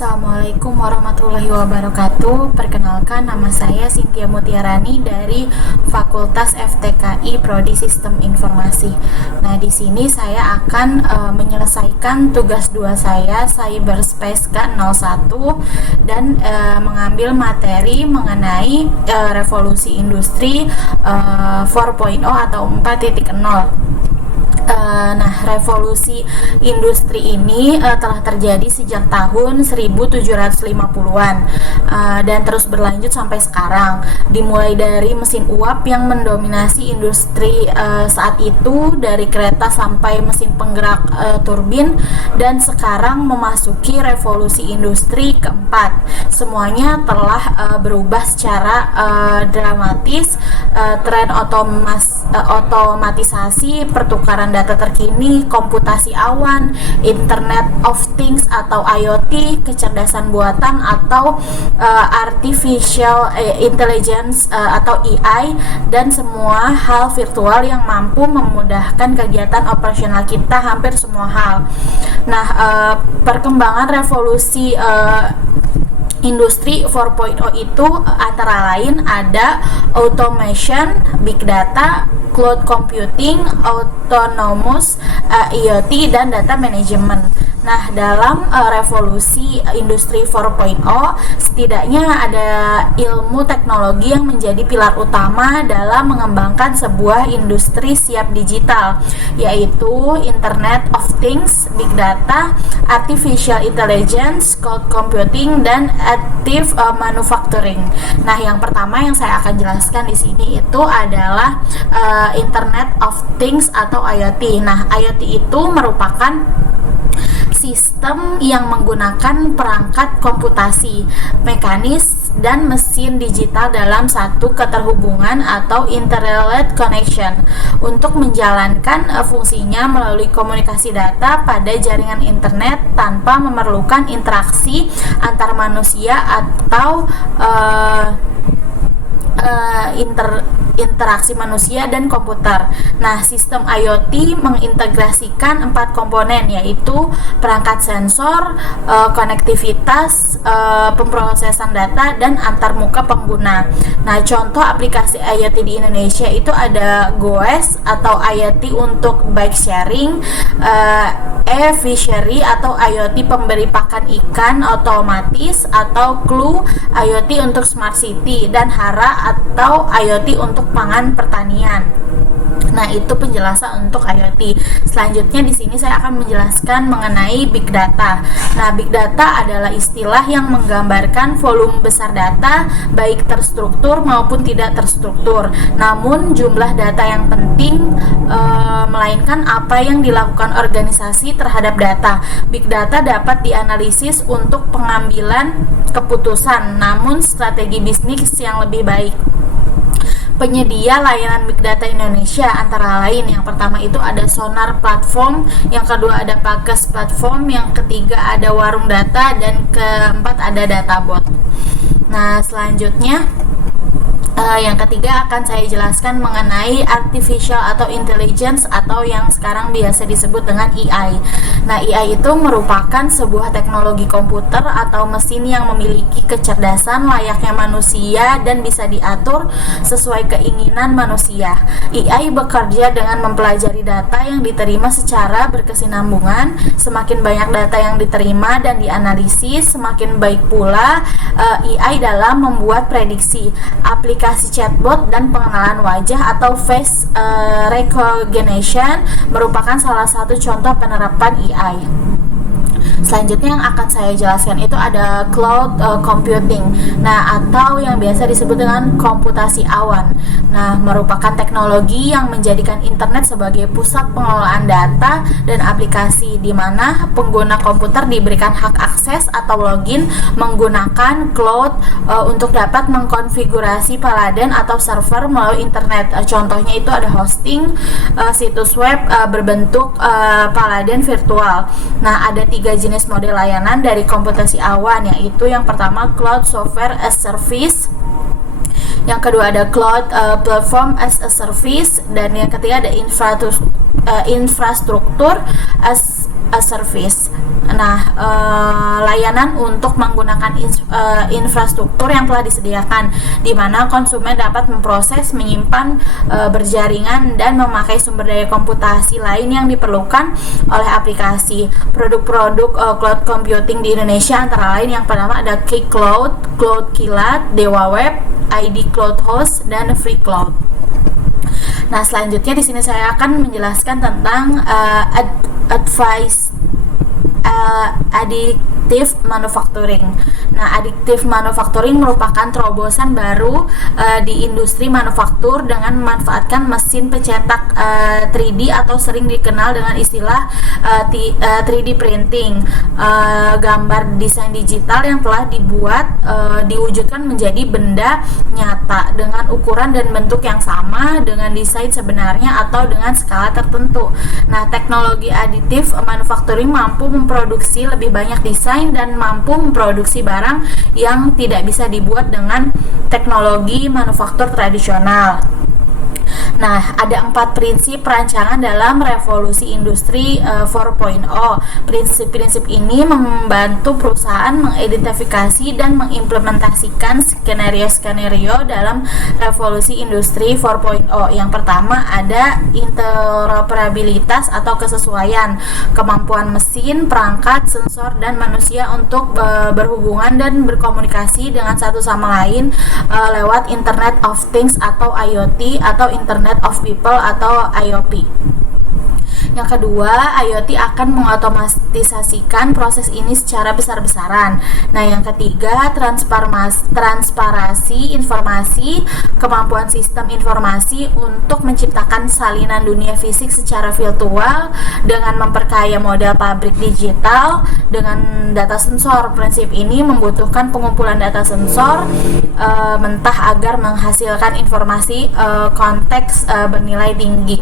Assalamualaikum warahmatullahi wabarakatuh. Perkenalkan, nama saya Cynthia Mutiarani dari Fakultas FTKI Prodi Sistem Informasi. Nah, di sini saya akan menyelesaikan tugas 2 saya, Cyberspace K01, dan mengambil materi mengenai revolusi industri 4.0 atau 4.0. Nah, revolusi industri ini telah terjadi sejak tahun 1750-an dan terus berlanjut sampai sekarang. Dimulai dari mesin uap yang mendominasi industri saat itu, dari kereta sampai mesin penggerak turbin, dan sekarang memasuki revolusi industri keempat. Semuanya telah berubah secara dramatis. Tren otomatisasi, pertukaran data terkini, komputasi awan, Internet of Things atau IoT, kecerdasan buatan atau Artificial Intelligence atau AI, dan semua hal virtual yang mampu memudahkan kegiatan operasional kita, hampir semua hal. Nah, perkembangan revolusi Industri 4.0 itu antara lain ada automation, big data, cloud computing, autonomous, IoT, dan data management. Nah, dalam revolusi industri 4.0 setidaknya ada ilmu teknologi yang menjadi pilar utama dalam mengembangkan sebuah industri siap digital, yaitu Internet of Things, big data, artificial intelligence, cloud computing, dan additive manufacturing. Nah, yang pertama yang saya akan jelaskan di sini itu adalah Internet of Things atau IoT. Nah, IoT itu merupakan sistem yang menggunakan perangkat komputasi, mekanis, dan mesin digital dalam satu keterhubungan atau interrelated connection untuk menjalankan fungsinya melalui komunikasi data pada jaringan internet tanpa memerlukan interaksi antar manusia atau interaksi manusia dan komputer. Nah, sistem IoT mengintegrasikan 4 komponen, yaitu perangkat sensor, konektivitas, pemrosesan data, dan antarmuka pengguna. Nah, contoh aplikasi IoT di Indonesia itu ada Goes atau IoT untuk bike sharing, e-fishery atau IoT pemberi pakan ikan otomatis, atau Clue IoT untuk smart city, dan Hara atau IoT untuk pangan pertanian. Nah, itu penjelasan untuk IoT. Selanjutnya di sini saya akan menjelaskan mengenai big data. Nah, big data adalah istilah yang menggambarkan volume besar data, baik terstruktur maupun tidak terstruktur. Namun jumlah data yang penting melainkan apa yang dilakukan organisasi terhadap data. Big data dapat dianalisis untuk pengambilan keputusan, namun strategi bisnis yang lebih baik. Penyedia layanan Big Data Indonesia antara lain, yang pertama itu ada Sonar Platform, yang kedua ada Pakes Platform, yang ketiga ada Warung Data, dan keempat ada Databot. Nah, selanjutnya yang ketiga akan saya jelaskan mengenai artificial atau intelligence atau yang sekarang biasa disebut dengan AI. Nah, AI itu merupakan sebuah teknologi komputer atau mesin yang memiliki kecerdasan layaknya manusia dan bisa diatur sesuai keinginan manusia. AI bekerja dengan mempelajari data yang diterima secara berkesinambungan. Semakin banyak data yang diterima dan dianalisis, semakin baik pula AI dalam membuat prediksi. Aplikasi chatbot dan pengenalan wajah atau face recognition merupakan salah satu contoh penerapan AI. Selanjutnya yang akan saya jelaskan itu ada cloud computing. Nah, atau yang biasa disebut dengan komputasi awan. Nah, merupakan teknologi yang menjadikan internet sebagai pusat pengelolaan data dan aplikasi, di mana pengguna komputer diberikan hak akses atau login menggunakan cloud untuk dapat mengkonfigurasi peladen atau server melalui internet. Contohnya itu ada hosting situs web berbentuk peladen virtual. Nah, ada 3 jenis model layanan dari komputasi awan, yaitu yang pertama Cloud Software as Service, yang kedua ada Cloud Platform as a Service, dan yang ketiga ada infrastruktur as a Service. Nah, layanan untuk menggunakan infrastruktur yang telah disediakan, di mana konsumen dapat memproses, menyimpan, berjaringan, dan memakai sumber daya komputasi lain yang diperlukan oleh aplikasi. Produk-produk cloud computing di Indonesia antara lain yang pertama ada K-Cloud, Cloud Kilat, Dewa Web, ID Cloud Host, dan Free Cloud. Nah, selanjutnya di sini saya akan menjelaskan tentang additive manufacturing. Nah, additive manufacturing merupakan terobosan baru di industri manufaktur dengan memanfaatkan mesin pencetak 3D atau sering dikenal dengan istilah 3D printing. Gambar desain digital yang telah dibuat diwujudkan menjadi benda nyata dengan ukuran dan bentuk yang sama dengan desain sebenarnya atau dengan skala tertentu. Nah, teknologi additive manufacturing mampu memproduksi lebih banyak desain dan mampu memproduksi barang yang tidak bisa dibuat dengan teknologi manufaktur tradisional. Nah, ada 4 prinsip perancangan dalam revolusi industri 4.0. Prinsip-prinsip ini membantu perusahaan mengidentifikasi dan mengimplementasikan skenario-skenario dalam revolusi industri 4.0. Yang pertama ada interoperabilitas atau kesesuaian, kemampuan mesin, perangkat, sensor, dan manusia untuk berhubungan dan berkomunikasi dengan satu sama lain lewat Internet of Things atau IoT atau Internet of People atau IOP. Yang kedua, IoT akan mengotomatisasikan proses ini secara besar-besaran. Nah, yang ketiga, transparansi informasi, kemampuan sistem informasi untuk menciptakan salinan dunia fisik secara virtual dengan memperkaya model pabrik digital dengan data sensor. Prinsip ini membutuhkan pengumpulan data sensor mentah agar menghasilkan informasi konteks bernilai tinggi.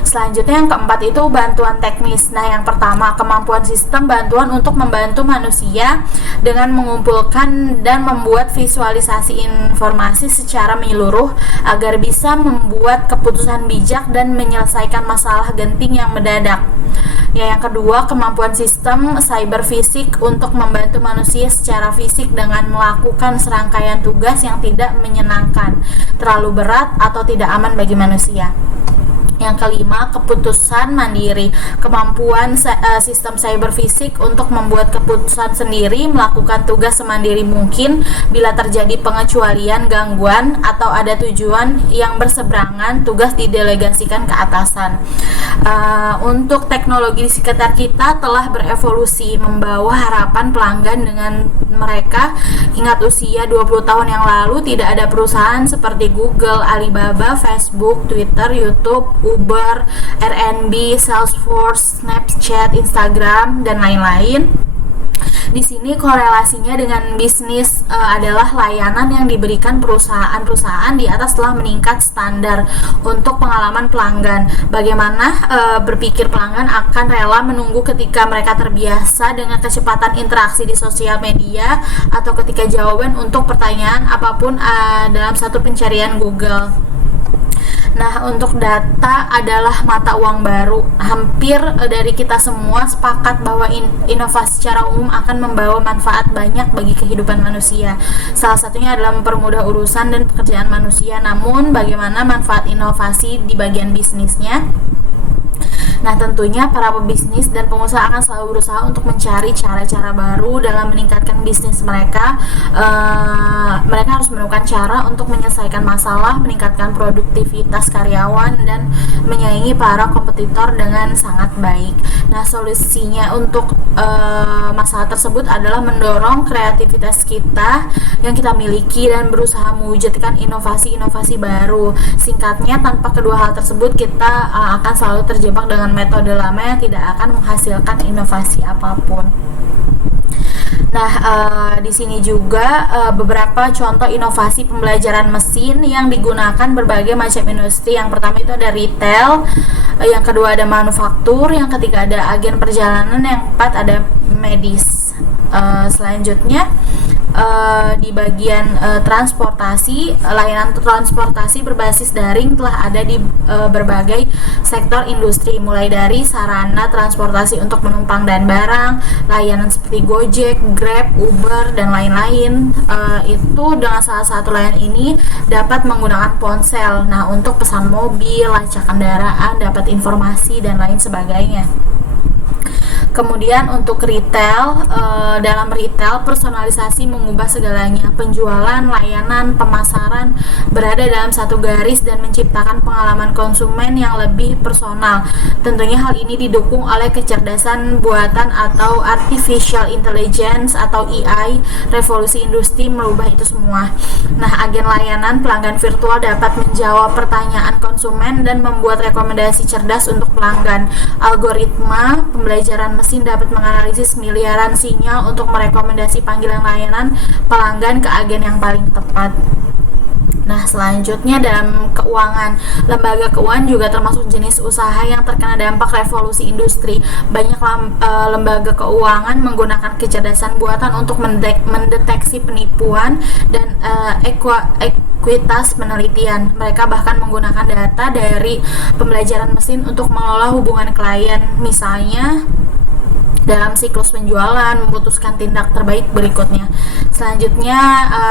Selanjutnya yang keempat itu bantuan teknis. Nah, yang pertama, kemampuan sistem bantuan untuk membantu manusia dengan mengumpulkan dan membuat visualisasi informasi secara menyeluruh agar bisa membuat keputusan bijak dan menyelesaikan masalah genting yang mendadak. Ya, yang kedua, kemampuan sistem cyber fisik untuk membantu manusia secara fisik dengan melakukan serangkaian tugas yang tidak menyenangkan, terlalu berat, atau tidak aman bagi manusia. Yang kelima, keputusan mandiri, kemampuan sistem cyber fisik untuk membuat keputusan sendiri, melakukan tugas semandiri mungkin bila terjadi pengecualian, gangguan, atau ada tujuan yang berseberangan, tugas didelegasikan ke atasan. Untuk teknologi di sekitar kita telah berevolusi, membawa harapan pelanggan dengan mereka. Ingat, usia 20 tahun yang lalu tidak ada perusahaan seperti Google, Alibaba, Facebook, Twitter, YouTube, Uber, Airbnb, Salesforce, Snapchat, Instagram, dan lain-lain. Di sini korelasinya dengan bisnis adalah layanan yang diberikan perusahaan-perusahaan di atas telah meningkat standar untuk pengalaman pelanggan. Bagaimana berpikir pelanggan akan rela menunggu ketika mereka terbiasa dengan kecepatan interaksi di sosial media atau ketika jawaban untuk pertanyaan apapun dalam satu pencarian Google. Nah, untuk data adalah mata uang baru. Hampir dari kita semua sepakat bahwa inovasi secara umum akan membawa manfaat banyak bagi kehidupan manusia. Salah satunya adalah mempermudah urusan dan pekerjaan manusia. Namun, bagaimana manfaat inovasi di bagian bisnisnya? Nah, tentunya para pebisnis dan pengusaha akan selalu berusaha untuk mencari cara-cara baru dalam meningkatkan bisnis mereka. Mereka harus menemukan cara untuk menyelesaikan masalah, meningkatkan produktivitas karyawan, dan menyaingi para kompetitor dengan sangat baik. Nah, solusinya untuk masalah tersebut adalah mendorong kreativitas kita yang kita miliki dan berusaha mewujudkan inovasi-inovasi baru. Singkatnya, tanpa kedua hal tersebut kita akan selalu terjebak dengan metode lama yang tidak akan menghasilkan inovasi apapun. Nah, di sini juga beberapa contoh inovasi pembelajaran mesin yang digunakan berbagai macam industri. Yang pertama itu ada retail, yang kedua ada manufaktur, yang ketiga ada agen perjalanan, yang keempat ada medis. Selanjutnya di bagian transportasi, layanan transportasi berbasis daring telah ada di berbagai sektor industri, mulai dari sarana transportasi untuk penumpang dan barang, layanan seperti Gojek, Grab, Uber, dan lain-lain. Itu dengan salah satu layanan ini dapat menggunakan ponsel. Nah, untuk pesan mobil, lacak kendaraan, dapat informasi, dan lain sebagainya. Kemudian untuk retail, dalam retail personalisasi mengubah segalanya. Penjualan, layanan, pemasaran berada dalam satu garis dan menciptakan pengalaman konsumen yang lebih personal. Tentunya hal ini didukung oleh kecerdasan buatan atau artificial intelligence atau AI. Revolusi industri merubah itu semua. Nah, agen layanan pelanggan virtual dapat menjawab pertanyaan konsumen dan membuat rekomendasi cerdas untuk pelanggan. Algoritma pembelajaran mesin dapat menganalisis miliaran sinyal untuk merekomendasi panggilan layanan pelanggan ke agen yang paling tepat. Nah, selanjutnya dalam keuangan, lembaga keuangan juga termasuk jenis usaha yang terkena dampak revolusi industri. Banyak lembaga keuangan menggunakan kecerdasan buatan untuk mendeteksi penipuan dan ekuitas penelitian. Mereka bahkan menggunakan data dari pembelajaran mesin untuk mengelola hubungan klien. Misalnya, dalam siklus penjualan, memutuskan tindak terbaik berikutnya. Selanjutnya,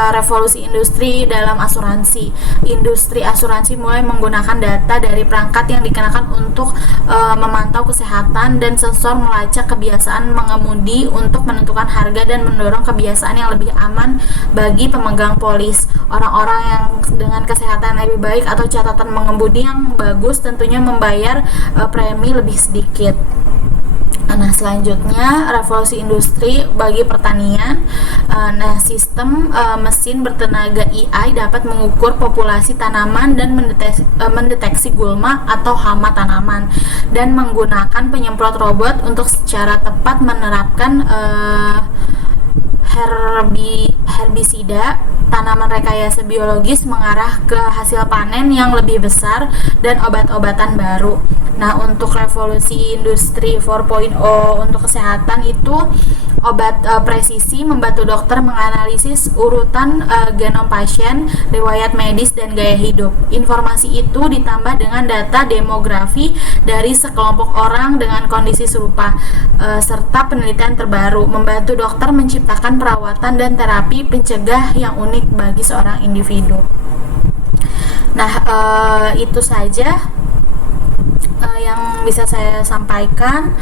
revolusi industri dalam asuransi. Industri asuransi mulai menggunakan data dari perangkat yang dikenakan untuk memantau kesehatan dan sensor melacak kebiasaan mengemudi untuk menentukan harga dan mendorong kebiasaan yang lebih aman bagi pemegang polis. Orang-orang yang dengan kesehatan lebih baik atau catatan mengemudi yang bagus tentunya membayar premi lebih sedikit. Nah, selanjutnya revolusi industri bagi pertanian. Nah, sistem mesin bertenaga AI dapat mengukur populasi tanaman dan mendeteksi gulma atau hama tanaman dan menggunakan penyemprot robot untuk secara tepat menerapkan herbisida. Tanaman rekayasa biologis mengarah ke hasil panen yang lebih besar dan obat-obatan baru. Nah, untuk revolusi industri 4.0 untuk kesehatan itu obat presisi membantu dokter menganalisis urutan genom pasien, riwayat medis, dan gaya hidup. Informasi itu ditambah dengan data demografi dari sekelompok orang dengan kondisi serupa serta penelitian terbaru, membantu dokter menciptakan perawatan dan terapi pencegah yang unik bagi seorang individu. Nah, itu saja yang bisa saya sampaikan.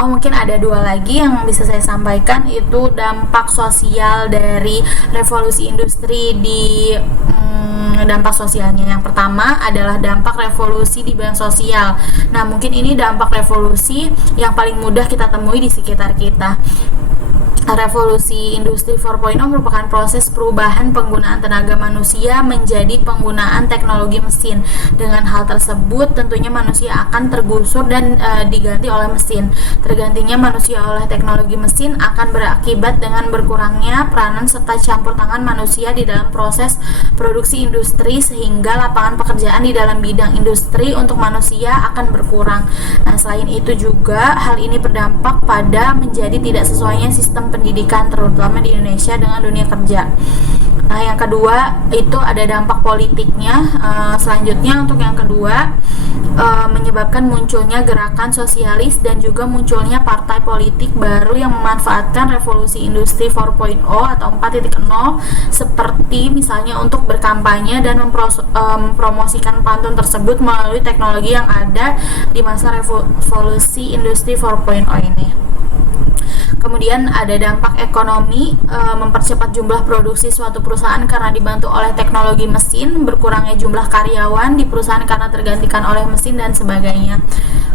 Mungkin ada dua lagi yang bisa saya sampaikan, itu dampak sosial dari revolusi industri di dampak sosialnya. Yang pertama adalah dampak revolusi di bidang sosial. Nah, mungkin ini dampak revolusi yang paling mudah kita temui di sekitar kita. Revolusi industri 4.0 merupakan proses perubahan penggunaan tenaga manusia menjadi penggunaan teknologi mesin. Dengan hal tersebut, tentunya manusia akan tergusur dan diganti oleh mesin. Tergantinya manusia oleh teknologi mesin akan berakibat dengan berkurangnya peranan serta campur tangan manusia di dalam proses produksi industri, sehingga lapangan pekerjaan di dalam bidang industri untuk manusia akan berkurang. Nah, selain itu juga hal ini berdampak pada menjadi tidak sesuainya sistem pendidikan, terutama di Indonesia, dengan dunia kerja. Nah, yang kedua itu ada dampak politiknya. Selanjutnya untuk yang kedua, menyebabkan munculnya gerakan sosialis dan juga munculnya partai politik baru yang memanfaatkan revolusi industri 4.0 atau 4.0 seperti misalnya untuk berkampanye dan mempromosikan pantun tersebut melalui teknologi yang ada di masa revolusi industri 4.0 ini. Kemudian ada dampak ekonomi, mempercepat jumlah produksi suatu perusahaan karena dibantu oleh teknologi mesin, berkurangnya jumlah karyawan di perusahaan karena tergantikan oleh mesin, dan sebagainya.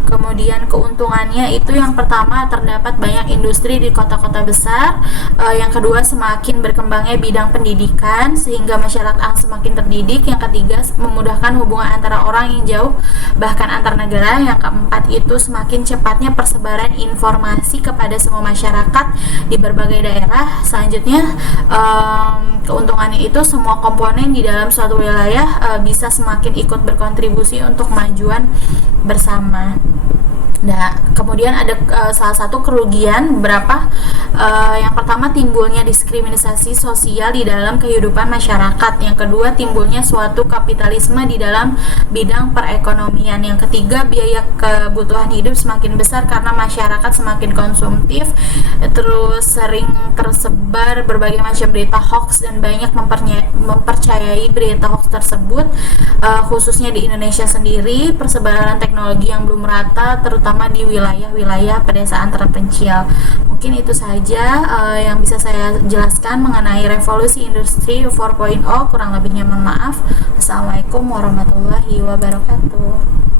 Kemudian keuntungannya itu yang pertama, terdapat banyak industri di kota-kota besar. Yang kedua, semakin berkembangnya bidang pendidikan sehingga masyarakat semakin terdidik. Yang ketiga, memudahkan hubungan antara orang yang jauh bahkan antar negara. Yang keempat itu semakin cepatnya persebaran informasi kepada semua masyarakat di berbagai daerah. Selanjutnya, keuntungannya itu semua komponen di dalam suatu wilayah bisa semakin ikut berkontribusi untuk kemajuan bersama. Nah, kemudian ada salah satu kerugian berapa? Yang pertama, timbulnya diskriminasi sosial di dalam kehidupan masyarakat. Yang kedua, timbulnya suatu kapitalisme di dalam bidang perekonomian. Yang ketiga, biaya kebutuhan hidup semakin besar karena masyarakat semakin konsumtif, terus sering tersebar berbagai macam berita hoax dan banyak mempercayai berita hoax tersebut, khususnya di Indonesia sendiri. Persebaran teknologi yang belum merata terutama di wilayah-wilayah pedesaan terpencil. Mungkin itu saja yang bisa saya jelaskan mengenai revolusi industri 4.0. Kurang lebihnya mohon maaf. Assalamualaikum warahmatullahi wabarakatuh.